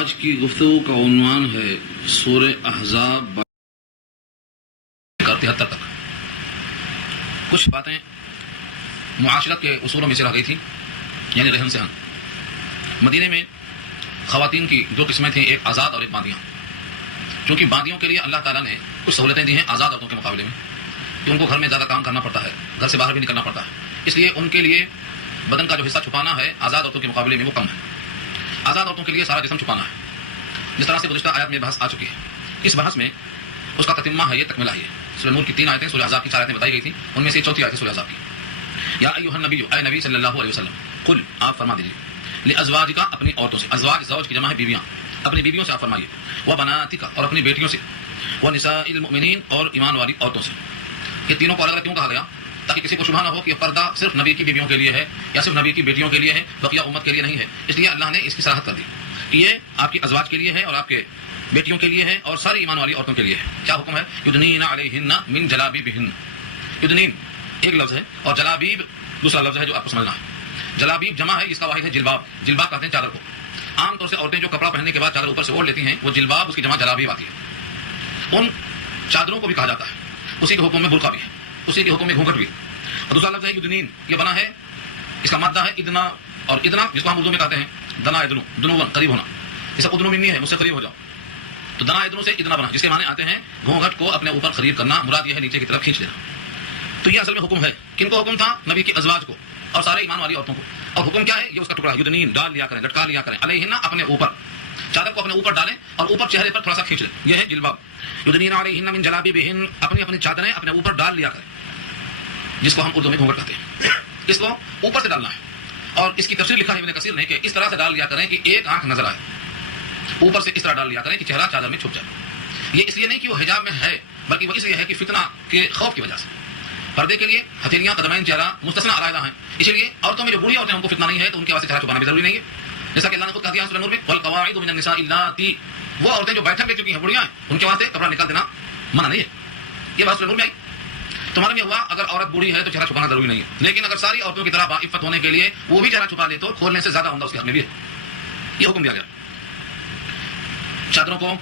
آج کی گفتگو کا عنوان ہے سورہ احزاب 73 تک کچھ باتیں معاشرت کے اصولوں میں سے رہ گئی تھی، یعنی رہن سہن۔ مدینے میں خواتین کی دو قسمیں تھیں، ایک آزاد اور ایک باندیاں۔ چونکہ باندیوں کے لیے اللہ تعالیٰ نے کچھ سہولتیں دی ہیں آزاد عورتوں کے مقابلے میں، کہ ان کو گھر میں زیادہ کام کرنا پڑتا ہے، گھر سے باہر بھی نکلنا پڑتا ہے، اس لیے ان کے لیے بدن کا جو حصہ چھپانا ہے آزاد عورتوں کے مقابلے میں وہ کم ہے۔ آزاد عورتوں کے لیے سارا جسم چھپانا ہے، جس طرح سے گزشتہ آیات میں بحث آ چکی ہے۔ اس بحث میں اس کا تتمہ ہے، یہ تکملہ ہے۔ سورہ نور کی 3 آیتیں سورہ احزاب کی 4 آیتیں بتائی گئی تھیں، ان میں سے چوتھی آیت ہے سورہ احزاب کی۔ یا ایھا النبی، اے نبی صلی اللہ علیہ وسلم، قل، آپ فرما دیجیے، لازواجک، اپنی عورتوں سے، ازواج زوج کی جمع ہے بیویاں، اپنی بیویوں سے آپ فرمائیے، وبناتک، اور اپنی بیٹیوں سے، ونساء المؤمنین، اور ایمان والی عورتوں سے۔ یہ تینوں کو الگ الگ کیوں کہا گیا؟ تاکہ کسی کو شبہ نہ ہو کہ پردہ صرف نبی کی بیویوں کے لیے ہے یا صرف نبی کی بیٹیوں کے لیے ہے، بقیہ امت کے لیے نہیں ہے۔ اس لیے اللہ نے اس کی صراحت کر دی کہ یہ آپ کی ازواج کے لیے ہے اور آپ کے بیٹیوں کے لیے ہے اور ساری ایمان والی عورتوں کے لیے ہے۔ کیا حکم ہے؟ یدنین علیہن من جلابیبہن۔ یدنین ایک لفظ ہے اور جلابیب دوسرا لفظ ہے جو آپ کو سمجھنا ہے۔ جلابیب جمع ہے، اس کا واحد ہے جلباب۔ جلباب کہتے ہیں چادر کو۔ عام طور سے عورتیں جو کپڑا پہننے کے بعد چادر اوپر سے اوڑھ لیتی ہیں وہ جلباب، اس کی جمع جلابیب آتی ہے۔ ان چادروں کو بھی کہا جاتا ہے، اسی کے حکم میں برقع بھی ہے، اسی کے حکم میں گھونگھٹ بھی ہے۔ اور دوسرا لفظ ہے یدنین، یہ بنا ہے، اس کا مادہ ہے ادنا، اور ادنا جس کو ہم اردو میں کہتے ہیں دنا ادنو، دنو قریب ہونا، یہ سب ادنو منی ہے، مجھ سے قریب ہو جاؤ، تو دنا ادنو سے ادنا بنا، جس کے معنی آتے ہیں گھونگھٹ کو اپنے اوپر قریب کرنا، مراد یہ ہے نیچے کی طرف کھینچ لینا۔ تو یہ اصل میں حکم ہے، کن کو حکم تھا؟ نبی کی ازواج کو اور سارے ایمان والی عورتوں کو۔ اور حکم کیا ہے؟ یہ اس کا ٹکڑا، یدنین، ڈال لیا کریں، لٹکا لیا کریں، علیہن، اپنے اوپر، چادر کو اپنے اوپر ڈالیں اور اوپر چہرے پر تھوڑا سا کھینچ لیں، یہ ہے جلباب۔ یدنین علیہن من جلابیبہن، اپنی اپنی چادریں اپنے اوپر ڈال لیا کریں، جس کو ہم اردو میں گھونگھٹ کہتے ہیں۔ اس کو اوپر سے ڈالنا ہے، اور اس کی تفسیر لکھا ہے ابن کثیر نے کہ اس طرح سے ڈال لیا کریں کہ ایک آنکھ نظر آئے، اوپر سے اس طرح ڈال لیا کریں کہ چہرہ چادر میں چھپ جائے۔ یہ اس لیے نہیں کہ وہ حجاب میں ہے، بلکہ وہ اس لیے ہے کہ فتنہ کے خوف کی وجہ سے، پردے کے لیے ہتھیلیاں، قدمین، چہرہ مستثنیٰ علیحدہ ہیں، اسی لیے عورتوں میں جو بوڑھی عورتیں ان کو فتنہ نہیں ہے تو ان کے واسطے چہرہ چھپانا بھی ضروری نہیں ہے، جیسا کہ اللہ نے خود کہا دیا سورہ نور میں، والقواعد من النساء اللاتی، وہ عورتیں جو بیٹھک لے چکی ہیں، بوڑھیاں ہیں، ان کے واسطے کپڑا نکال دینا منع نہیں ہے۔ یہ بات سورہ نور میں آئی۔ تمہارے میں ہوا اگر عورت بوڑھی ہے تو چہرہ چھپانا ضروری نہیں ہے، لیکن اگر ساری عورتوں کی طرح باعفت ہونے کے لیے وہ بھی چہرہ چھپا لے تو کھولنے سے زیادہ عمدہ اس کے حق میں بھی ہے، یہ حکم دیا گیا۔ چادروں کو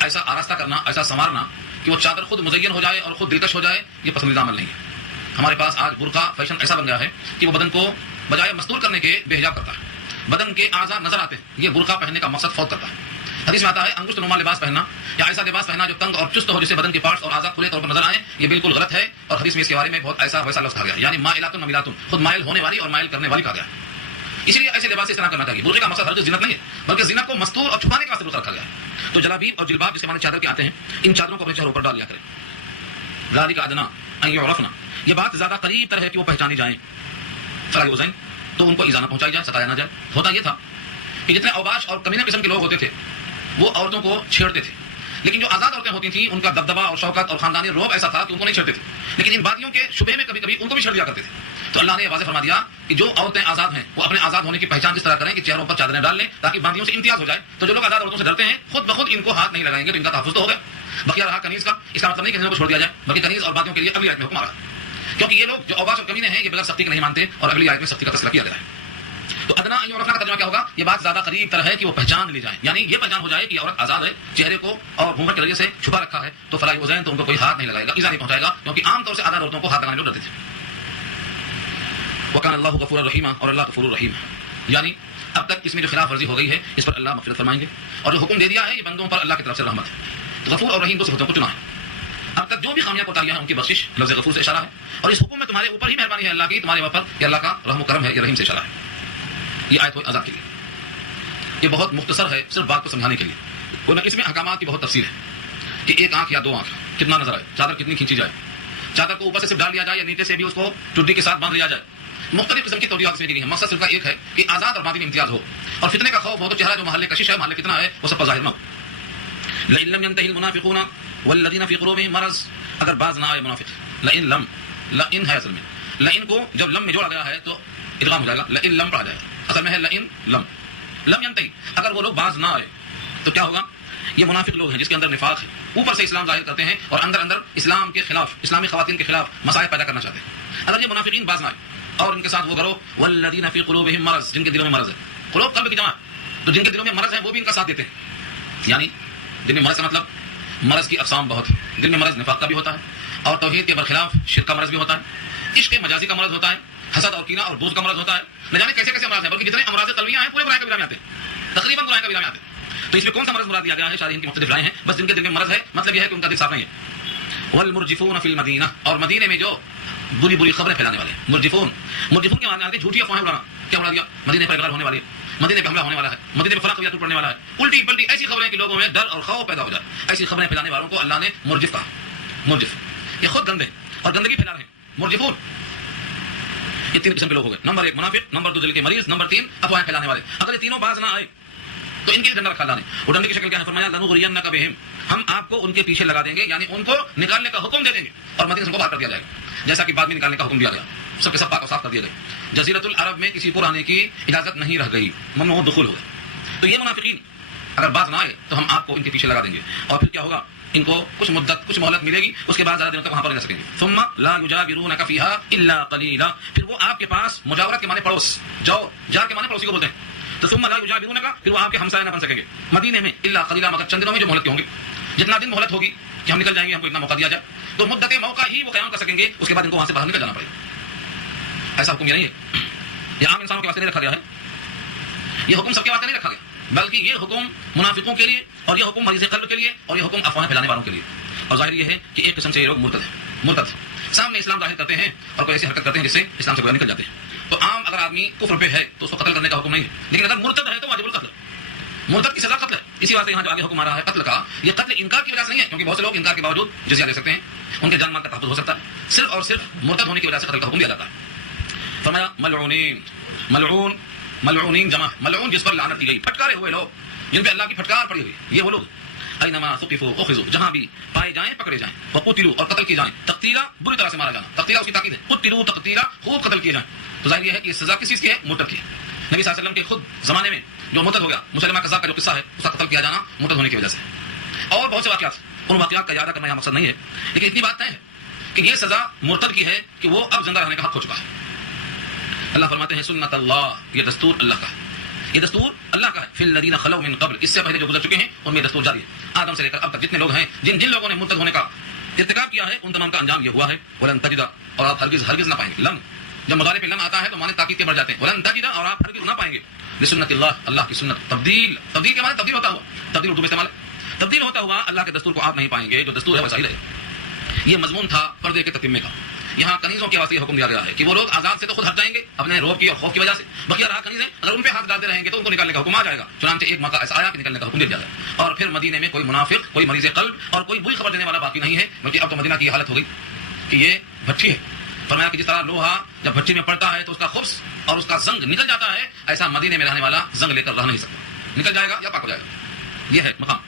ایسا آراستہ کرنا، ایسا سنوارنا کہ وہ چادر خود مزین ہو جائے اور خود دلکش ہو جائے، یہ پسندیدہ عمل نہیں ہے۔ ہمارے پاس آج برقع فیشن ایسا بن گیا ہے کہ وہ بدن کو بجائے مستور کرنے کے بے حجاب کرتا ہے، بدن کے اعضاء نظر آتے ہیں، یہ برقع پہننے کا مقصد فوت کرتا ہے۔ حدیث میں آتا ہے انگشت نما لباس پہننا یا ایسا لباس پہننا جو تنگ اور چست ہو، جسے بدن کے پارٹس اور اعضاء کھلے طور پر نظر آئیں، یہ بالکل غلط ہے، اور حدیث میں اس کے بارے میں بہت ایسا ویسا لفظ کہا گیا، یعنی مائلاتن ممیلاتن، خود مائل ہونے والی اور مائل کرنے والی کہا گیا۔ اس لیے ایسے لباس اس طرح کرنا چاہیے۔ برقعے کا مقصد ہرگز زینت نہیں ہے، بلکہ زینت کو مستور اور چھپانے کے واسطے رکھا گیا ہے۔ تو جلابیب اور جلباب جس کے معنی چادر کے آتے ہیں، ان چادروں کو اپنے چہروں پر ڈال لیا کریں۔ ذالک ادنیٰ ان یعرفن، یہ بات زیادہ قریب تر ہے کہ وہ پہچانی جائیں، فلا یؤذین، تو ان کو ایذا نہ پہنچائی جائے، ستایا نہ جائے۔ ہوتا یہ تھا کہ جتنے اوباش اور کمینہ قسم کے لوگ ہوتے تھے وہ عورتوں کو چھیڑتے تھے، لیکن جو آزاد عورتیں ہوتی تھیں ان کا دبدبہ اور شوکت اور خاندانی رعب ایسا تھا کہ ان کو نہیں چھیڑتے تھے، لیکن ان بادیوں کے شبہ میں کبھی کبھی ان کو بھی چھیڑ دیا کرتے تھے۔ تو اللہ نے یہ واضح فرما دیا کہ جو عورتیں آزاد ہیں وہ اپنے آزاد ہونے کی پہچان اس طرح کریں کہ چہروں پر چادریں ڈال لیں تاکہ بادیوں سے امتیاز ہو جائے۔ تو جو لوگ آزاد عورتوں سے ڈرتے ہیں خود بخود ان کو ہاتھ نہیں لگائیں گے تو ان کا تحفظ تو ہوگا۔ بقیہ رہا کنیز کا، اس کا مطلب نہیں کہ کنیزوں کو چھوڑ دیا جائے، بلکہ کنیز اور بادیوں کے لیے اگلی آیت میں حکم آ رہا ہے، کیونکہ یہ لوگ جو اوباش اور کمینے ہیں یہ بغیر سختی کے نہیں مانتے، اور اگلی آیت میں سختی کا تذکرہ کیا گیا ہے۔ تو ادنا ان یعرفن کا ترجمہ کیا ہوگا؟ یہ بات زیادہ قریب تر ہے کہ وہ پہچان لی جائیں، یعنی یہ پہچان ہو جائے کہ عورت آزاد ہے، چہرے کو اور گھونگھٹ کے ذریعے سے چھپا رکھا ہے، تو فلا یؤذین، تو ان کو کوئی ہاتھ نہیں لگائے گا، ایذا نہیں پہنچائے گا، کیونکہ عام طور سے آزاد عورتوں کو ہاتھ لگانے لوگ ڈرتے تھے۔ وکان اللہ غفورا رحیما، اور اللہ غفور رحیم ہے، یعنی اب تک اس میں جو خلاف ورزی ہو گئی ہے اس پر اللہ مغفرت فرمائیں گے، اور جو حکم دے دیا ہے یہ بندوں پر اللہ کی طرف سے رحمت ہے۔ غفور اور رحیم دو صفتوں کو چنا ہے۔ اب تک جو بھی خامیاں کوتاہیاں ہیں ان کی بخشش لفظ غفور سے اشارہ ہے، اور اس حکم میں تمہارے اوپر ہی مہربانی ہے اللہ کی، تمہارے اوپر کہ اللہ کا رحم و کرم ہے، یہ رحیم سے اشارہ ہے۔ یہ آیت ہوئی آزاد کے لیے، یہ بہت مختصر ہے صرف بات کو سمجھانے کے لیے، ورنہ اس میں احکامات کی بہت تفصیل ہے کہ ایک آنکھ یا دو آنکھ کتنا نظر آئے، چادر کتنی کھینچی جائے، چادر کو اوپر سے صرف ڈال لیا جائے یا نیچے سے بھی اس کو چڈی کے ساتھ باندھ لیا جائے، مختلف قسم کی توضیحات اس میں دی گئی ہیں۔ مقصد صرف کا ایک ہے کہ آزاد اور باطنی امتیاز ہو، اور فتنے کا خوف ہو تو چہرہ جو محل کشش ہے، محل فتنہ ہے، وہ سب پر ظاہر نہ ہو۔ لئن لم ينتهي المنافقون والذين في قلوبهم مرض، اگر باز نہ آئے منافق، لئن لم، لئن ہے اصل میں، لئن کو جب لم میں جوڑا گیا ہے تو ادغام ہو جائے گا، لئن لم پڑھا جائے گا، اصل میں ہے لئن لم، لم ينتهي، اگر وہ لوگ باز نہ آئے تو کیا ہوگا؟ یہ منافق لوگ ہیں جس کے اندر نفاق ہے، اوپر سے اسلام ظاہر کرتے ہیں اور اندر اندر اسلام کے خلاف، اسلامی خواتین کے خلاف مسائل پیدا کرنا چاہتے ہیں۔ اگر یہ منافقین باز نہ آئے اور ان کے ساتھ وہ گروہ والذین فی قلوبہم مرض، جن کے دلوں میں مرض ہے، قلوب قلب کی جمع، تو جن کے دلوں میں مرض ہے وہ بھی ان کا ساتھ دیتے ہیں. یعنی دل میں مرض کا مطلب مرض کی اقسام بہت ہے. دل میں مرض نفاق کا بھی ہوتا ہے, اور توحید کے برخلاف شرک کا مرض بھی ہوتا ہے, عشق مجازی کا مرض ہوتا ہے, حسد اور کینہ اور بغض کا مرض ہوتا ہے. نہ جانے کیسے کیسے امراض ہیں, بلکہ جتنے امراض قلبیہ ہیں پورے برائی کبیرہ میں آتے ہیں, تقریباً برائی کبیرہ میں آتے ہیں. تو اس میں کون سا مرض مراد دیا گیا ہے؟ شارحین کی مختلف رائے ہیں. بس جن کے دل میں مرض ہے مطلب یہ ہے کہ ان کا دل صاف نہیں ہے. والمرجفون فی المدینہ, اور مدینے میں جو بری بری خبریں پھیلانے والے. مرجفون کے معنی آتے ہیں جھوٹی افواہیں اڑانا. کیا اڑا دیا؟ مدینے پر اقرار ہونے والی ہے, مدینے پہ حملہ ہونے والا ہے, مدینے پہ فلاں ٹوٹ پڑنے والا ہے, الٹی پلٹی ایسی خبریں کہ لوگوں میں ڈر اور خوف پیدا ہو جائے. ایسی خبریں پھیلانے والوں کو اللہ نے مرجف کہا. مرجف یہ خود گندے اور گندگی پھیلا رہے ہیں. مرجفون یہ 3 قسم کے لوگ ہو گئے. نمبر 1 منافق, نمبر 2 دل کے مریض, نمبر 3 افواہیں پھیلانے والے. اگر یہ تینوں باز نہ آئے تو ان کے لیے ڈنڈا رکھا اللہ نے. وہ ڈنڈے کی شکل کیا ہے؟ فرمایا لنغرینک بہم, ہم آپ کو ان کے پیچھے لگا دیں گے, یعنی ان کو نکالنے کا حکم دے دیں گے اور مدینے سے کو باہر کر دیا جائے گا, جیسا کہ بعد میں نکالنے کا حکم دیا گیا. سب کے سب پاک و صاف کر دیے گئے. جزیرۃ العرب میں کسی کو رہنے کی اجازت نہیں رہ گئی, ممنوع دخول ہو گئے. تو یہ منافقین اگر باز نہ آئے تو ہم آپ کو ان کے پیچھے لگا دیں گے, اور پھر کیا ہوگا؟ ان کو کچھ مدت, کچھ مہلت ملے گی, اس کے بعد زیادہ دنوں تک وہاں پر رہ سکیں گے. ثم لا یجاورونک فیھا الا قلیلا, پھر وہ آپ کے پاس, مجاورت کے معنی پڑوس, جار کے معنی پڑوسی کو بولتے ہیں. تو ثم لا یجاورونک, پھر وہ آپ کے ہمسائے نہ بن سکیں گے مدینے میں الا قلیلا, مگر چند دنوں میں جو مہلت کے ہوں گے. جتنا دن مہلت ہوگی کہ ہم نکل جائیں گے, ہم کو اتنا موقع دیا جائے, تو مدت موقع ہی وہ قیام کر سکیں گے, اس کے بعد ان کو وہاں سے باہر نکل جانا پڑے گا. ایسا حکم یہ نہیں ہے, یہ عام انسانوں کے واسطے نہیں رکھا گیا ہے, یہ حکم سب کے واسطے نہیں رکھا گیا, بلکہ یہ حکم منافقوں کے لیے, اور یہ حکم مریض قلب کے لیے, اور یہ حکم افواہیں پھیلانے والوں کے لیے. اور ظاہر یہ ہے کہ ایک قسم سے یہ لوگ مرتد سامنے اسلام ظاہر کرتے ہیں اور کوئی ایسی حرکت کرتے ہیں جس سے اسلام سے باہر نکل جاتے ہیں. تو عام اگر آدمی کفر پہ ہے تو اس کو قتل کرنے کا حکم نہیں ہے, لیکن اگر مرتد ہے تو واجب القتل. مرتد کی سزا قتل ہے. اسی واسطے یہاں جو آگے حکم آ رہا ہے قتل کا, یہ قتل انکار کی وجہ سے نہیں ہے, کیونکہ بہت سے لوگ انکار کے باوجود جزیہ لے سکتے ہیں, ان کے جان مال کا تحفظ ہو سکتا ہے. صرف اور صرف مرتد ہونے کی وجہ سے قتل کا حکم دیا جاتا ہے. فرمایا ملعونین, ملعونین جمع ملعون, جس پر لعنت کی گئی, پھٹکارے ہوئے لوگ, جن پہ اللہ کی پھٹکار پڑی ہوئی, یہ وہ لوگ. اینما ثقفوا اخذوا, جہاں بھی پائے جائیں پکڑے جائیں, وقتلوا, اور قتل کیے جائیں, تقتیلا, بری طرح سے مارا جانا. تقتیلا اس کی تاکید ہے, قتلوا تقتیلا, خوب قتل کیے جائیں. تو ظاہر یہ ہے کہ یہ سزا کس چیز کی ہے؟ مرتد کی ہے. نبی صلی اللہ علیہ وسلم کے خود زمانے میں جو مرتد ہو گیا, مسلمہ کذاب کا جو قصہ ہے, اس کا قتل کیا جانا مرتد ہونے کی وجہ سے. اور بہت سے واقعات, ان واقعات کا یاد کرنا یہاں مقصد نہیں ہے, لیکن اتنی بات طے ہے کہ یہ سزا مرتد کی ہے کہ وہ اب زندہ رہنے کا حق ہو چکا ہے. اللہ فرماتے ہیں سنت اللہ, یہ دستور اللہ کا ہے, یہ دستور اللہ کا ہے. فی الذین خلوا من قبل, اس سے پہلے جو گزر چکے ہیں ان میں دستور جاری ہے. آدم سے لے کر اب تک جتنے لوگ ہیں, جن لوگوں نے مرتد ہونے کا ارتکاب کیا ہے, ان تمام کا انجام یہ ہوا ہے. ولن تجد, اور آپ ہرگز نہ پائیں گے. لم, جب مضارع پہ لم آتا ہے تو معنی تاکید کے بڑھ جاتے ہیں. ولن تجد, اور آپ ہرگز نہ پائیں گے. لسنت اللہ, اللہ کی سنت. تبدیل کے معنی تبدیل ہوتا ہوا, تبدیل اردو میں استعمال ہے, تبدیل ہوتا ہوا اللہ کے دستور کو آپ نہیں پائیں گے. جو دستور ہے ویسا ہی رہے. یہ مضمون تھا پردے کے تتمے کا. یہاں کنیزوں کے واسطے حکم دیا گیا ہے کہ وہ لوگ آزاد سے تو خود ہٹ جائیں گے اپنے روب کی اور خوف کی وجہ سے, بقیہ رہا کنیزیں, اگر ان پہ ہاتھ ڈالتے رہیں گے تو ان کو نکالنے کا حکم آ جائے گا. چنانچہ ایک موقع ایسا آیا کہ نکلنے کا حکم دیا جائے, اور پھر مدینے میں کوئی منافق, کوئی مریض قلب اور کوئی بری خبر دینے والا باقی نہیں ہے, بلکہ اب تو مدینہ کی حالت ہو گئی کہ یہ بھٹی ہے. فرمایا کہ جس طرح لوہا جب بھٹی میں پڑتا ہے تو اس کا خبز اور اس کا زنگ نکل جاتا ہے, ایسا مدینے میں رہنے والا زنگ لے کر رہ نہیں سکتا, نکل جائے گا یا پاک ہو جائے گا. یہ ہے مقام.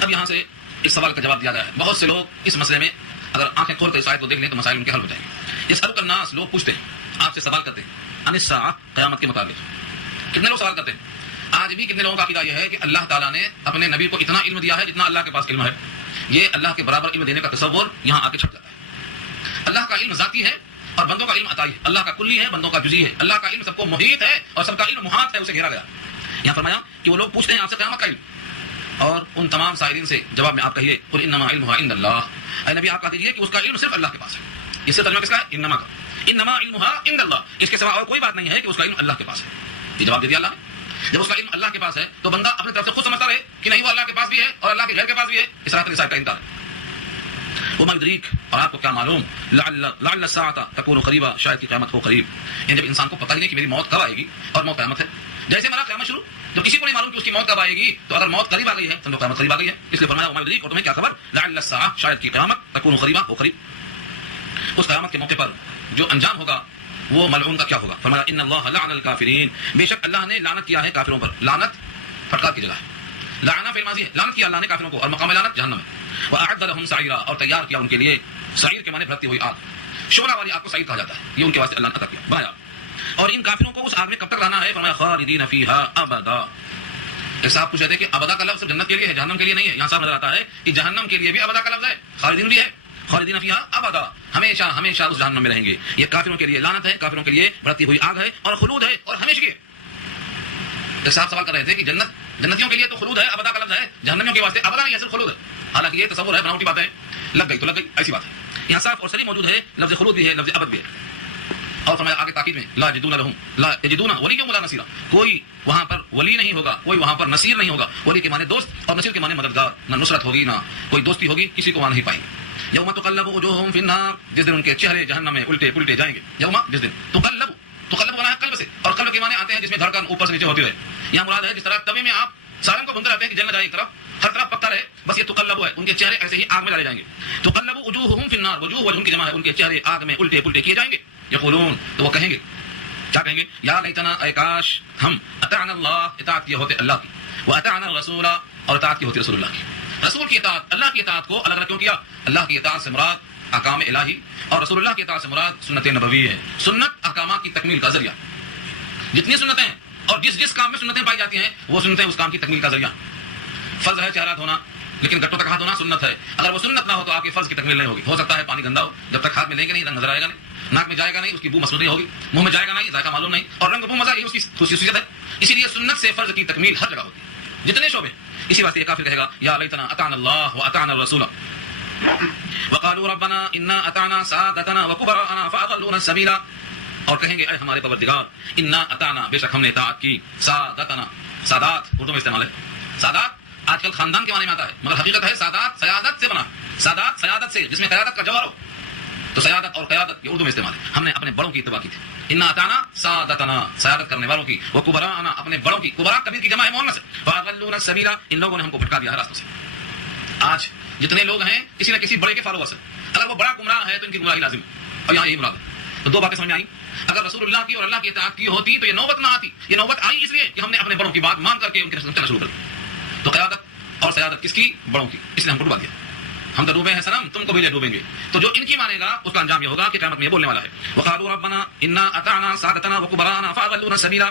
اب یہاں سے اس سوال کا جواب دیا گیا ہے. بہت سے لوگ اس مسئلے میں اگر آنکھیں کھول کر اس آیت کو دیکھ لیں تو مسائل ان کے حل ہو جائیں گے. یسألک الناس, لوگ پوچھتے ہیں, آپ سے سوال کرتے ہیں, عن الساعہ, قیامت کے متعلق. کتنے لوگ سوال کرتے ہیں؟ آج بھی کتنے لوگوں کا عقیدہ یہ ہے کہ اللہ تعالیٰ نے اپنے نبی کو اتنا علم دیا ہے جتنا اللہ کے پاس علم ہے. یہ اللہ کے برابر علم دینے کا تصور یہاں آ کے چھٹ جاتا ہے. اللہ کا علم ذاتی ہے اور بندوں کا علم عطائی ہے. اللہ کا کلی ہے, بندوں کا جزئی ہے. اللہ کا علم سب کو محیط ہے اور سب کا علم محاط ہے, اسے گھیرا گیا. یہاں فرمایا کہ وہ لوگ پوچھتے ہیں آپ سے قیامت کا علم, اور ان تمام سائرین سے جواب میں آپ کہیے قل انما علمها عند اللہ, اے نبی آپ کہہ دیجیے کہ اس کا علم صرف اللہ کے پاس ہے. یہ صرف ترجمہ کس کا ہے؟ انما کا. انما علمها عند اللہ, اس کے سوا اور کوئی بات نہیں ہے کہ اس کا علم اللہ کے پاس ہے. یہ جواب دے دیا اللہ نے. جب اس کا علم اللہ کے پاس ہے تو بندہ اپنی طرف سے خود سمجھتا رہے کہ نہیں وہ اللہ کے پاس بھی ہے اور اللہ کے غیر کے پاس بھی ہے. اسراف النساء کا انکار ہے. وما يدريك, اور آپ کو کیا معلوم, لعل الساعة تكون قريبا, شاید کی قیامت ہو قریب. یعنی جب انسان کو پتہ ہی نہیں کہ میری موت کب آئے گی, اور موت قیامت ہے. جیسے ہمارا قیامت شروع, جب کسی کو نہیں معلوم کہ اس کی موت کب آئے گی, تو اگر موت قریب آ گئی ہے تو قیامت قریب آ گئی ہے. اس لیے فرمایا وما يدريك, اور تمہیں کیا خبر, لعل الساعة, شاید کی قیامت, تكون قريبا, ہو قریب. اس قیامت کے موقع پر جو انجام ہوگا وہ ملعون کا کیا ہوگا. فرمایا ان اللہ لعن الکافرین, بے شک اللہ نے لعنت کیا ہے کافروں پر. لعنت پھٹکار کی جگہ ہے. لعنہ فعل ماضی ہے, لعنت کیا اللہ نے کافروں کو, اور مقام لعنت جہنم ہے. واعد لهم سعیرا, اور تیار کیا ان کے لیے, سعیر کے معنی بھرتی ہوئی آگ, شعلہ والی آگ کو سعیر کہا جاتا ہے. یہ ان کے واسطے اللہ نے عطا کیا, بنایا. اور ان کافروں کو اس آگ میں کب تک رہنا ہے. فرمایا خالدین فیہا ابدا. ایسا آپ پوچھ رہے تھے کہ ابدا کا لفظ جنت کے لیے ہے, جہنم کے لیے نہیں ہے. یہاں صاف نظر آتا ہے کہ جہنم کے لیے بھی ابدا کا لفظ ہے, خالدین بھی ہے. خالدین فیہا ابدا, ہمیشہ ہمیشہ اس جہنم میں رہیں گے. یہ کافروں کے لیے لعنت ہے, کافروں کے لیے بڑھتی ہوئی آگ ہے, اور خلود ہے, اور ہمیشہ کی. ایک صاحب سوال کر رہے تھے کہ جنتیوں کے لیے تو خلود ہے، ابدا کا لفظ ہے، جہنمیوں کے واسطے ابدا نہیں ہے، صرف خلود ہے. حالانکہ یہ تصور ہے، بناوٹی بات ہے، لگ گئی تو لگ گئی، ایسی بات ہے. یہاں صاف اور صریح موجود ہے، لفظ خلود بھی ہے، لفظ ابد بھی ہے. اور فرمایا آگے تاکید میں لا یجدون لہم لا یجدون ولیہ ولا نصیرا، کوئی وہاں پر ولی نہیں ہوگا، کوئی وہاں پر نصیر نہیں ہوگا. ولی کے معنی دوست اور نصیر کے معنی مددگار. نہ نصرت ہوگی نہ کوئی دوستی ہوگی، کسی کو وہاں نہیں پائیں گے. یوم تقلب وجوہہم فی النار، جس دن ان کے چہرے جہنم میں الٹے پلٹے جائیں گے. یوم جس دن تقلب بنا ہے قلب سے، اور قلب کے معنی آتے ہیں جس میں دھڑکن اوپر سے نیچے ہوتی رہے. یہاں مراد ہے جس طرح توے میں آپ سالن کو بھونتے رہتے ہیں کہ جل نہ جائے ایک طرف، ہر طرف پکتا رہے، بس یہ تقلب ہے، ان کے چہرے ایسے ہی آگ میں ڈالے جائیں گے. تقلب وجوہہم فی النار، وجوہ وجہ کی جمع ہے، ان کے چہرے آگ میں الٹے پلٹے کیے جائیں گے. یقولون، تو وہ کہیں گے، کیا کہیں گے؟ یا لیتنا، اے کاش ہم اطعنا اللہ، اطاعت کیے ہوتے اللہ کی، واطعنا الرسول، اور اطاعت کی ہوتی رسول اللہ کی. رسول کی اطاعت، اللہ کی اطاعت کو الگ الگ کیوں کیا؟ اللہ کی اطاعت سے مراد احکام الہی، اور رسول اللہ کی اطاعت سے مراد سنت نبوی ہے. سنت احکامات کی تکمیل کا ذریعہ. جتنی سنتیں ہیں اور جس کام میں سنتیں پائی جاتی ہیں وہ سنتیں اس کام کی تکمیل کا ذریعہ. فرض ہے چہرہ دھونا، لیکن گٹوں تک ہاتھ دھونا سنت ہے. اگر وہ سنت نہ ہو تو آپ کے فرض کی تکمیل نہیں ہوگی. ہو سکتا ہے پانی گندا ہو، جب تک ہاتھ میں لیں گے نہیں رنگ نظر آئے گا نہیں، ناک میں جائے گا نہیں، اس کی بو مسودی ہوگی، منہ میں جائے گا نہیں، ذائقہ معلوم نہیں، اور رنگ بو مزہ یہ اس کی خصوصیت ہے. اسی لیے سنت سے فرض کی تکمیل ہر جگہ ہوتی ہے، جتنے شعبے. اسی واسطے یہ کافر کہے گا یا لیتنا اطعنا اللہ واطعنا الرسول وقالوا ربنا انا اطعنا سادتنا وكبراءنا فاضلونا السبيل، اور کہیں گے اے ہمارے پروردگار انا اطعنا، بے شک ہم نے اطاعت کی، سادتنا، سادات اردو میں استعمال ہے. سادات آج کل خاندان کے معنی میں آتا ہے، مگر حقیقت ہے سادات سیادت سے بنا. سادات سیادت سے، جس میں قیادت کا جوہر ہو، تو سیادت اور قیادت یہ اردو میں استعمال ہے. ہم نے اپنے بڑوں کی اتباع کی تھی. انا اطعنا سادتنا، سیادت کرنے والوں کی، وکبراءنا، اپنے بڑوں کی. کبراء کبیر کی جمع ہے مؤنث ہے. فاضلونا السبیل، ان لوگوں نے ہم کو بھٹکا دیا ہے راستوں سے. آج جتنے لوگ ہیں کسی نہ کسی بڑے کے فالوورس ہیں. اگر وہ بڑا گمراہ ہے تو ان کی گمراہی لازم ہے، اور یہاں یہی مراد ہے. تو دو باتیں سمجھ میں آئی. اگر رسول اللہ کی اور اللہ کی اطاعت کی ہوتی تو یہ نوبت نہ آتی. یہ نوبت آئی اس لیے کہ ہم نے اپنے بڑوں کی بات مان کر کے ان کے رسول چلنا شروع کر دیا. تو قیادت اور سیادت کس کی؟ بڑوں کی. اس لیے ہم کو ڈبا دیا. ہم تو ڈوبے ہیں سنم، تم کو بھی لے ڈوبیں گے. تو جو ان کی مانے گا اس کا انجام یہ ہوگا کہ قیامت میں یہ بولنے والا ہے وقالوا ربنا انا اطعنا سادتنا وكبراءنا فاضلونا السبيل،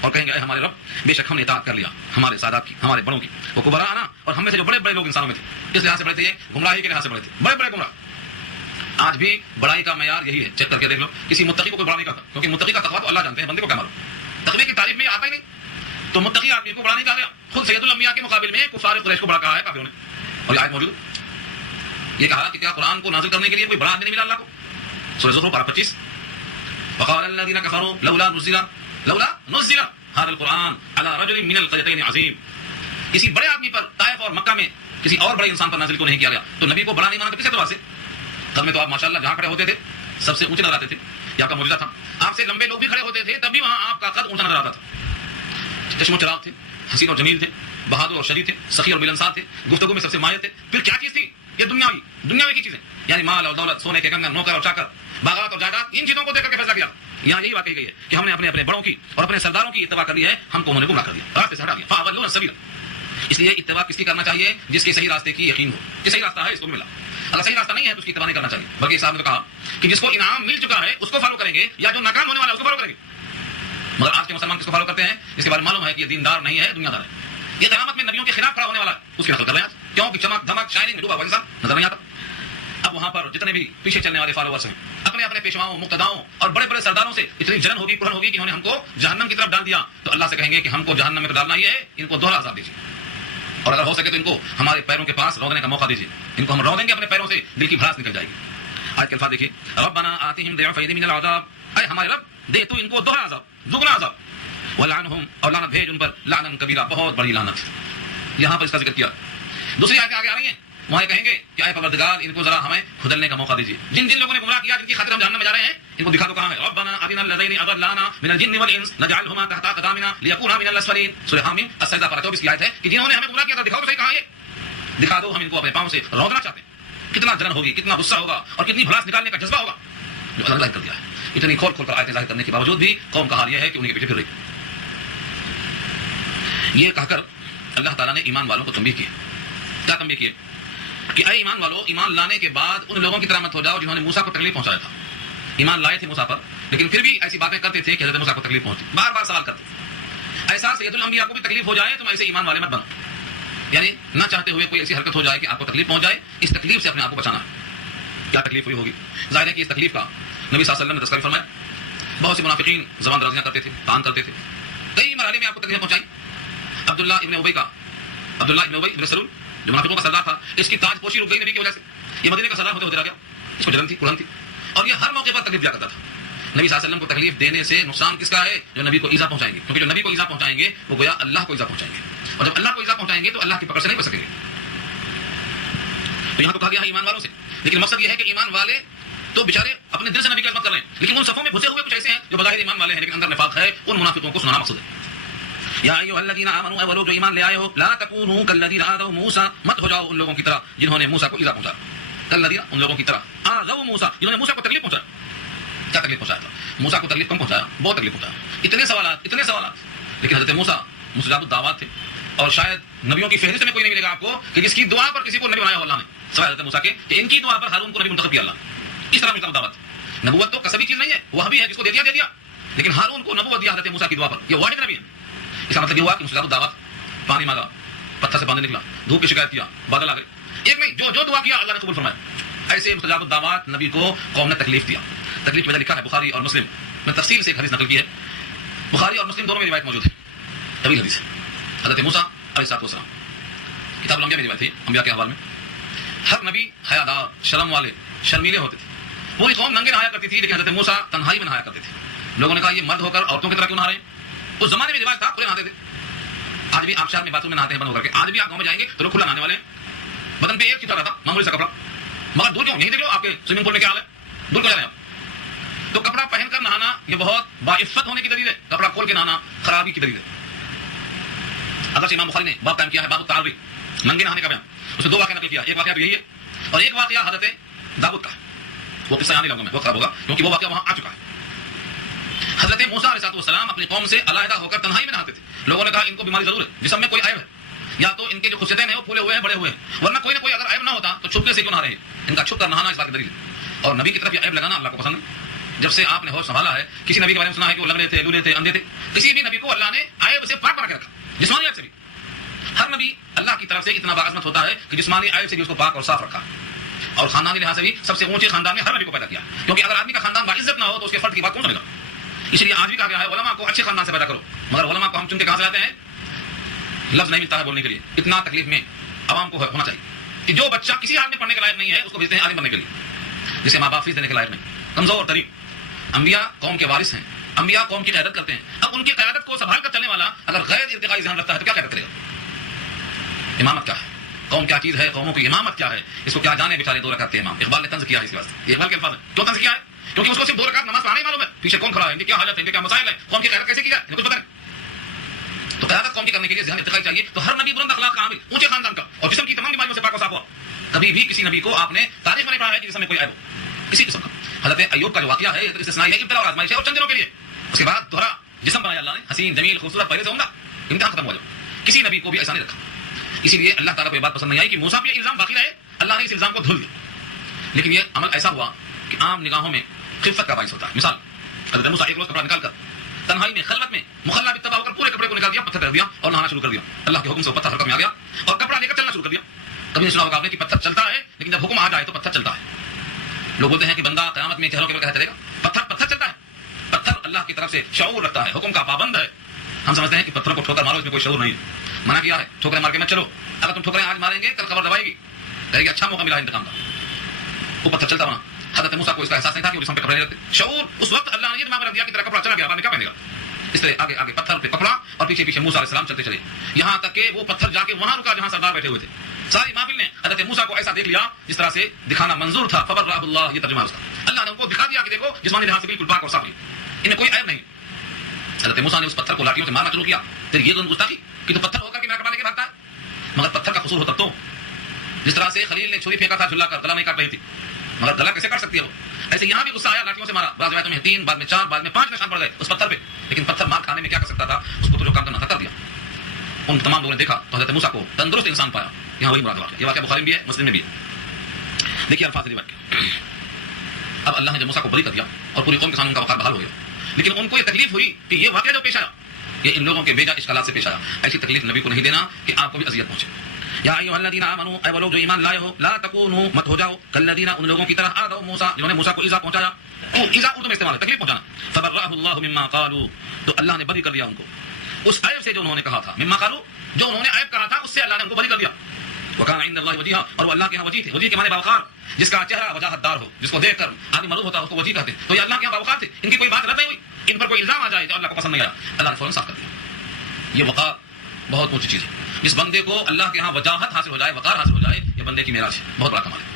اور کہیں گے اے ہمارے رب بے شک ہم نے اطاعت کر لیا ہمارے سادات کی، ہمارے بڑوں کی، وكبراءنا، اور ہم میں سے جو بڑے بڑے لوگ انسانوں میں تھے. اس لحاظ سے بڑے تھے، یہ گمراہی کے لحاظ سے بڑے تھے، بڑے بڑے گمراہ. آج بھی بڑائی کا معیار یہی ہے. چیک کر کے دیکھ لو، کسی متقی کو کوئی بڑا نہیں کرتا، کیونکہ متقی کا تقویٰ تو اللہ جانتے ہیں، بندے کو کیا معلوم. تقوی کی تعریف میں آتا ہی نہیں، تو متقی آدمی کو بڑا نہیں کہا گیا. خود سید الانبیاء کے مقابل میں کفار قریش کو بڑا کہا ہے کافروں نے. اور یہ آیت موجود یہ کہا کہ کیا قرآن کو نازل کرنے کے لیے کوئی بڑا آدمی نہیں ملا اللہ کو. سورہ زخرف پارہ 25. وقال الذين كفروا لولا نزل هذا القرآن على رجل من القريتين عظيم. کسی بڑے آدمی پر طائف اور مکہ میں کسی اور بڑے انسان پر نازل کیوں نہیں کیا گیا؟ تو نبی کو بڑا نہیں مانا تو کس اعتبار سے؟ گھر میں تو آپ ماشاءاللہ جہاں کھڑے ہوتے تھے سب سے اونچے نظر آتے تھے، یہ آپ کا معجزہ تھا. آپ سے لمبے لوگ بھی کھڑے ہوتے تھے تب بھی وہاں آپ کا قد اونچا نظر آتا تھا. چشم و چراغ تھے، حسین اور جمیل تھے، بہادر اور شریف تھے، سخی اور ملنسار تھے، گفتگو میں سب سے ماہر تھے. پھر کیا چیز تھی؟ یہ دنیاوی کی چیزیں، یعنی مال اور دولت، سونے کے کنگن، نوکر اور چاکر، باغات اور جائیداد، ان چیزوں کو دیکھ کر کے فیصلہ کیا. یہاں یہی بات کہی گئی ہے کہ ہم نے اپنے بڑوں کی اور اپنے سرداروں کی اتباع کر لی ہے، ہم کو انہوں نے گمراہ کر دیا، راستے سے ہٹا دیا. فاضلونا السبیل. اس لیے اتباع کس کی کرنا چاہیے؟ جس کے صحیح راستے کی یقین ہو کہ صحیح راستہ ہے، اس کو ملا. اگر صحیح راستہ نہیں ہے تو اس کی اتباع نہیں کرنا چاہیے. بلکہ صاحب نے تو کہا کہ جس کو انعام مل چکا ہے اس کو فالو کریں گے، یا جو ناکام ہونے والا ہے اس کو فالو کریں گے. مگر آج کے مسلمان کس کو فالو کرتے ہیں؟ اس کے بارے میں معلوم ہے کہ یہ دیندار نہیں ہے، دنیا دار ہے. یہ قیامت میں نبیوں کے خلاف کھڑا ہونے والا ہے، اس کی نقل کر رہے ہیں. کیوں کہ چمک دھمک شائننگ میں ڈوبا ہوا انسان نظر نہیں آتا. اب وہاں پر جتنے بھی پیچھے چلنے والے فالوورس ہیں، اپنے اپنے پیشواؤں، مقتداؤں اور بڑے بڑے سرداروں سے اتنی جلن ہوگی، پڑھن ہوگی کہ انہوں نے ہم کو جہنم کی طرف ڈال دیا. تو اللہ سے کہیں گے کہ ہم کو جہنم میں تو ڈالنا ہی ہے، ان کو دوہرا عذاب دیجیے، اور اگر ہو سکے تو ان کو ہمارے پیروں کے پاس رودنے کا موقع دیجیے. ان کو ہم رودیں گے اپنے پیروں سے، دل کی بھڑاس نکل جائے گی. آج کے الفاظ دیکھیے، ربنا آتهم ضعفین من العذاب، اے ہمارے رب دے تو ان کو دوہرا عذاب، دگنا عذاب. ولعنهم، اور لعنت بھیج ان پر، لعنا کبیرہ، بہت بڑی لعنت. یہاں پر اس کا ذکر کیا. دوسری آیتیں آگے آ رہی ہیں، وہاں کہیں گے کہ اے پروردگار ان کو ذرا ہمیں کھدلنے کا موقع دیجیے. جن جن لوگوں نے گمراہ کیا، جن کی خاطر ہم جہنم میں جا رہے ہیں، ان کو دکھا دو کہاں ہے. ربنا ارنا الذین اضلانا من الجن والانس نجعلهما تحت اقدامنا ليكونا من الاسفلین. سورہ حامیم السجدہ پارہ 24 کی آیت ہے کہ جنہوں نے ہمیں گمراہ کیا تھا، دکھاؤ تو صحیح کہاں ہے. دکھا دو، ہم ان کو اپنے پاؤں سے رودنا چاہتے ہیں. کتنا جلن ہوگی، کتنا غصہ ہوگا، اور کتنی بھڑاس نکالنے کا جذبہ ہوگا جو اللہ ظاہر کر دیا ہے. اتنی کھول کھول کر آیتیں ظاہر کرنے کے باوجود بھی قوم کا حال یہ ہے کہ انہیں کے پیچھے پھر رہی. یہ کہہ کر اللہ تعالیٰ نے ایمان والوں کو تنبیہ کی. کیا تنبیہ کی؟ کہ اے ایمان والو، ایمان لانے کے بعد ان لوگوں کی طرح مت ہو جاؤ جنہوں نے موسیٰ کو تکلیف پہنچایا تھا. ایمان لائے تھے موسیٰ پر، لیکن پھر بھی ایسی باتیں کرتے تھے کہ حضرت موسیٰ کو تکلیف پہنچتی، بار بار سوال کرتے تھے. ایسا سید الانبیاء کو بھی تکلیف ہو جائے تم ایسے ایمان والے مت بنو. یعنی نہ چاہتے ہوئے کوئی ایسی حرکت ہو جائے کہ آپ کو تکلیف پہنچ جائے، اس تکلیف سے اپنے آپ کو بچانا ہے. کیا تکلیف ہوئی ہوگی؟ ظاہر ہے کہ اس تکلیف کا نبی صلی اللہ علیہ وسلم نے تذکرہ فرمایا. بہت سے منافقین زبان درازیاں کرتے تھے، تان کرتے تھے، کئی مرحلے میں آپ کو تکلیف پہنچائی. عبداللہ ابن ابی ابن سلول جو منافقوں کا سردار تھا، اس کی تاج پوشی رک گئی نبی کی وجہ سے، یہ مدینے کا سردار ہوتے ہوتے رہ گیا، اس کو جلن تھی، کڑن تھی، اور یہ ہر موقع پر تکلیف دیا کرتا تھا۔ نبی صلی اللہ علیہ وسلم کو تکلیف دینے سے نقصان کس کا ہے؟ جو نبی کو ایذا پہنچائیں گے، کیونکہ جو نبی کو ایذا پہنچائیں گے وہ گویا اللہ کو ایذا پہنچائیں گے، اور جب اللہ کو ایذا پہنچائیں گے تو اللہ کی پکڑ سے نہیں بچ سکیں گے۔ تو یہاں تو کہا گیا ہے ایمان والوں سے، لیکن مقصد یہ ہے کہ ایمان والے تو بیچارے اپنے دل سے نبی کی عظمت کر رہے ہیں، لیکن ان صفوں میں گھسے ہوئے کچھ ایسے ہیں جو بظاہر ایمان والے ہیں لیکن اندر نفاق ہے، ان منافقوں کو سنانا مقصود ہے۔ یا ایھا الذین آمنوا، اے وہ لوگ جو ایمان لے آئے ہو، لا تکونوا کالذین آذوا موسیٰ، مت ہو جاؤ ان لوگوں کی طرح جنہوں نے موسیٰ کو ایذا پہنچایا، کالذین، ان لوگوں کی طرح، آذوا موسیٰ، جنہوں نے موسیٰ کو تکلیف پہنچایا۔ کیا تکلیف پہنچایا تھا؟ موسیٰ کو تکلیف کم پہنچایا، بہت تکلیف پہنچایا، اتنے سوالات، لیکن حضرت موسیٰ مستجاب الدعوات تھے، اور شاید نبیوں کی فہرست میں کوئی نہیں ملے گا آپ کو کہ جس کی دعا پر کسی کو نبی بنایا ہو اللہ نے، سوائے حضرت موسیٰ کے کہ ان کی دعا پر ہارون کو نبی منتخب کیا اللہ نے۔ اس طرح مستجاب الدعوات، نبوت تو کسبی چیز نہیں ہے، وہ بھی ہے جس کو دے دیا، لیکن ہارون کو نبوت دیا حضرت موسیٰ کی دعا پر، یہ واحد نبی ہے۔ اس کا مطلب یہ ہوا کہ مستجاب الدعوات، پانی مانگا، پتھر سے پانی نکلا، دھوپ کی شکایت کیا، بادل آ گئے، ایک نہیں، جو دعا کیا اللہ نے قبول فرمایا۔ ایسے مستجاب الدعوات نبی کو قوم نے تکلیف دیا، تکلیف کی وجہ لکھا ہے بخاری اور مسلم میں، تفصیل سے ایک حدیث نقل کی ہے، بخاری اور مسلم دونوں میں روایت موجود ہے، طویل حدیث ہے۔ حضرت موسیٰ علیہ السلام، کتاب الانبیاء میں روایت ہے، انبیاء کے احوال میں، ہر نبی حیادار، شرم والے، شرمیلے ہوتے تھے، پوری قوم ننگے نہایا کرتی تھی، لیکن حضرت موسیٰ تنہائی میں نہایا کرتے تھے۔ لوگوں نے کہا یہ مرد ہو کر عورتوں کی طرح کیوں نہا رہے ہیں؟ اس زمانے میں رواج تھا کھلے نہاتے تھے، آج بھی آبشار میں باتھ روم میں نہاتے ہیں بند ہو کر کے، آج بھی آپ گاؤں میں جائیں گے تو لوگ کھلا نہانے والے ہیں، بدن پہ ایک چیز رہتا معمولی سا کپڑا، مگر دور کیوں نہیں دیکھ لو آپ کے سوئمنگ پول میں کیا حال ہے، دور کیوں جا رہے ہیں آپ؟ تو کپڑا پہن کر نہانا یہ بہت باعفت ہونے کی دلیل ہے، کپڑا کھول کے نہانا خرابی کی دلیل ہے۔ اگرچہ امام بخاری نے باب قائم کیا ہے، باب التعری، ننگے نہانے کا بیان، اس نے دو واقعہ نقل کیا، ایک واقعہ تو یہی ہے اور ایک واقعہ حضرت داؤد کا ہے، وہ قصہ نہیں لاؤں گا میں، وقت خراب ہوگا کیونکہ وہ واقعہ وہاں آ چکا ہے۔ حضرت موسیٰ علیہ السلام اپنی قوم سے علیحدہ ہو کر تنہائی میں نہاتے تھے، لوگوں نے کہا ان کو بیماری ضرور ہے، جسم میں کوئی عیب ہے، یا تو ان کے جو خصلتیں ہیں وہ پھولے ہوئے ہیں، بڑے ہوئے ہیں، ورنہ کوئی نہ کوئی اگر عیب نہ ہوتا تو چھپنے سے کیوں نہ رہے، ان کا چھپ کر نہانا اس بات کی دلیل ہے۔ اور نبی کی طرف یہ عیب لگانا اللہ کو پسند ہے۔ جب سے آپ نے ہوش سنبھالا ہے، کسی نبی کے بارے میں سنا ہے کہ وہ لنگڑے تھے، لولے تھے، اندھے تھے، کسی بھی نبی کو اللہ نے عیب سے پاک بنا کے رکھا، جسمانی عیب سے بھی۔ ہر نبی اللہ کی طرف سے اتنا باعظمت ہوتا ہے کہ جسمانی عیب سے بھی اس کو پاک اور صاف رکھا، اور خاندانی لحاظ سے بھی سب سے اونچے خاندان میں ہر نبی کو پیدا کیا، کیونکہ اگر آدمی کا خاندان باعزت نہ ہو تو اس کے فرد کی بات کون سنے گا؟ اس لیے آج بھی کہا گیا ہے علماء کو اچھے خاندان سے پیدا کرو، مگر علماء کو ہم چن کے کہاں سے لاتے ہیں؟ لفظ نہیں ملتا ہے بولنے کے لیے، اتنا تکلیف میں عوام کو ہونا چاہیے کہ جو بچہ کسی حال میں پڑھنے کے لائق نہیں ہے اس کو بھیجتے ہیں عالم بننے کے لیے، جسے ماں باپ فیس دینے کے لائق نہیں، کمزور اور ترین۔ انبیاء قوم کے وارث ہیں، انبیاء قوم کی قیادت کرتے ہیں، اب ان کی قیادت کو سنبھال کر چلنے والا اگر غیر ارتقائی ذہن رکھتا ہے تو کیا قیادت کرے گا؟ امامت کیا ہے؟ قوم کیا چیز ہے؟ قوموں کی امامت کیا ہے؟ اس کو کیا جانے بیچارے 2 رکعت کے امام، اقبال نے طنز کیا ہے اس کے واسطے، اقبال کے الفاظ ہیں، کیوں طنز کیا ہے؟ کیونکہ اس کو صرف 2 رکعت نماز پڑھانا ہی معلوم ہے، پیچھے کون کھڑا ہے، ان کی کیا حالت ہے، ان کے کیا مسائل ہیں، قوم کی قیادت کیسے کی جائے، انہیں کچھ پتہ نہیں۔ تو قیادت قوم کی کرنے کے لیے ذہن ارتقائی چاہیے، تو ہر نبی بلند اخلاق کا حامل، اونچے خاندان کا، اور جسم کی تمام بیماریوں سے پاک و صاف ہوا۔ کبھی بھی کسی نبی کو آپ نے تاریخ میں نہیں پڑھا ہے کہ جسم میں کوئی عیب ہو کسی قسم کا۔ حضرت ایوب کا جو واقعہ ہے یہ تو استثنائی ہے، ابتلا اور آزمائش ہے اور چند دنوں کے لیے، اس کے بعد دوہرا جسم بنایا اللہ نے، حسین جمیل خوبصورت، پہلے سے عمدہ، امتحان ختم ہو جائے، کسی نبی کو بھی ایسا نہیں رکھا۔ اسی لیے اللہ تعالیٰ کو یہ بات پسند نہیں آئی کہ موسیٰ پہ یہ الزام باقی رہے، اللہ نے اس الزام کو دھل دیا، لیکن یہ عمل ایسا ہوا کہ عام نگاہوں میں خفت کا باعث ہوتا ہے۔ مثال، حضرت موسیٰ ایک روز کپڑا نکال کر تنہائی میں خلوت میں مخلہ بالتبع ہو کر پورے کپڑے کو نکال دیا، پتھر کر دیا اور نہانا شروع کر دیا، اللہ کے حکم سے وہ پتھر حرکت میں آ گیا اور کپڑا لے کر چلنا شروع کر دیا۔ کبھی سنا ہوگا آپ نے کہ پتھر چلتا ہے لیکن جب حکم آ جائے تو پتھر چلتا ہے۔ لوگ بولتے ہیں کہ بندہ قیامت میں چہروں کے بل کہتا چلے گا، پتھر چلتا ہے، پتھر اللہ کی طرف سے شعور رکھتا ہے، حکم کا پابند ہے۔ ہم سمجھتے ہیں کہ پتھروں کو ٹھوکر مارو، اس میں کوئی شعور نہیں ہے، منع کیا ہے، ٹھوکریں مار کے مت چلو، اگر تم ٹھوکریں آج ماریں گے کل خبر دبائے گی، کہے گی اچھا موقع ملا انتقام کا، وہ پتھر چلتا بنا۔ حضرت موسیٰ کو اس کا احساس نہیں تھا کہ وہ جسم پہ کپڑے نہیں رکھتے، شعور اس وقت اللہ نے یہ دماغ میں رکھ دیا کہ تیرا کپڑا چلا گیا، بعد میں کیا پہنے گا، اس طرح آگے آگے پتھر پہ کپڑا اور پیچھے پیچھے موسیٰ علیہ السلام چلتے چلے، یہاں تک کہ وہ پتھر جا کے وہاں رکا جہاں سردار بیٹھے ہوئے تھے۔ ساری محفل نے حضرت موسیٰ کو ایسا دیکھ لیا جس طرح سے دکھانا منظور تھا، فبرأہ اللہ، یہ ترجمہ ہے اس کا، اللہ نے ان کو دکھا دیا کہ دیکھو جسمانی لحاظ سے بالکل پاک اور صاف ہے، انہیں کوئی عیب نہیں۔ حضرت موسیٰ نے اس پتھر کو لاٹھیوں سے مارنا شروع کیا، پھر یہ تو گستاخی کہ تو پتھر ہو کر کے میرا کپڑا لے کے بھاگتا ہے، مگر پتھر کا قصور ہوتا تو جس طرح سے خلیل نے چھری پھینکا تھا جھلا کر، گلا نہیں کاٹ رہی تھی، مگر گلا کیسے کاٹ سکتی ہے وہ، ایسے یہاں بھی غصہ آیا، لاٹھیوں سے مارا، بعض روایتوں میں 3، بعد میں 4، بعد میں 5 نشان پڑ گئے اس پتھر پہ، لیکن پتھر مار کھانے میں کیا کر سکتا تھا، اس کو تو جو کام کرنا تھا کر دیا۔ ان تمام لوگوں نے دیکھا تو حضرت موسیٰ کو تندرست انسان پایا، یہاں وہی مراد واقعہ، یہ واقعہ بخاری میں بھی ہے، مسلم میں بھی ہے۔ دیکھیے الفاظ روایت کے، اب اللہ نے جب موسیٰ کو بری کر دیا اور پوری قوم کے سامنے ان کا وقار بحال ہو گیا، لیکن ان کو یہ تکلیف ہوئی کہ یہ واقعہ جو پیش آیا یہ ان لوگوں کے بیجا اشکالات سے پیش آیا، ایسی تکلیف نبی کو نہیں دینا کہ آپ کو بھی اذیت پہنچے۔ یا ایھا الذین آمنوا، اے وہ لوگ جو ایمان لائے ہو، لا تکونوا، مت ہو جاؤ کالذین، ان لوگوں کی طرح آذوا موسیٰ، جنہوں نے موسیٰ کو ایذا پہنچایا، ایذا اردو میں استعمال ہے تکلیف پہنچانا، فبرأہ اللہ مما قالوا، تو اللہ نے بری کر دیا ان کو، اس عیب سے جو انہوں نے کہا تھا، مما قالوا، جو انہوں نے عیب کہا تھا اس سے اللہ نے ان کو بری کر دیا. وکان عند اللہ وجیہا، اور وہ اللہ کے یہاں وجیہ تھے. وجیہ کے معنی باوقار، جس کا چہرہ وجاہت دار ہو، جس کو دیکھ کر آدمی معروف ہوتا ہے اس کو وجیہ کہتے ہیں. تو یہ اللہ کے یہاں باوقار تھے. ان کی کوئی بات رد نہیں ہوئی، ان پر کوئی الزام آ جائے تو اللہ کو پسند نہیں آیا، اللہ نے فوراً صاف کر دیا. یہ وقار بہت اونچی چیز ہے. اس بندے کو اللہ کے یہاں وجاہت حاصل ہو جائے، وقار حاصل ہو جائے، یہ بندے کی معراج ہے، بہت بڑا کمال ہے.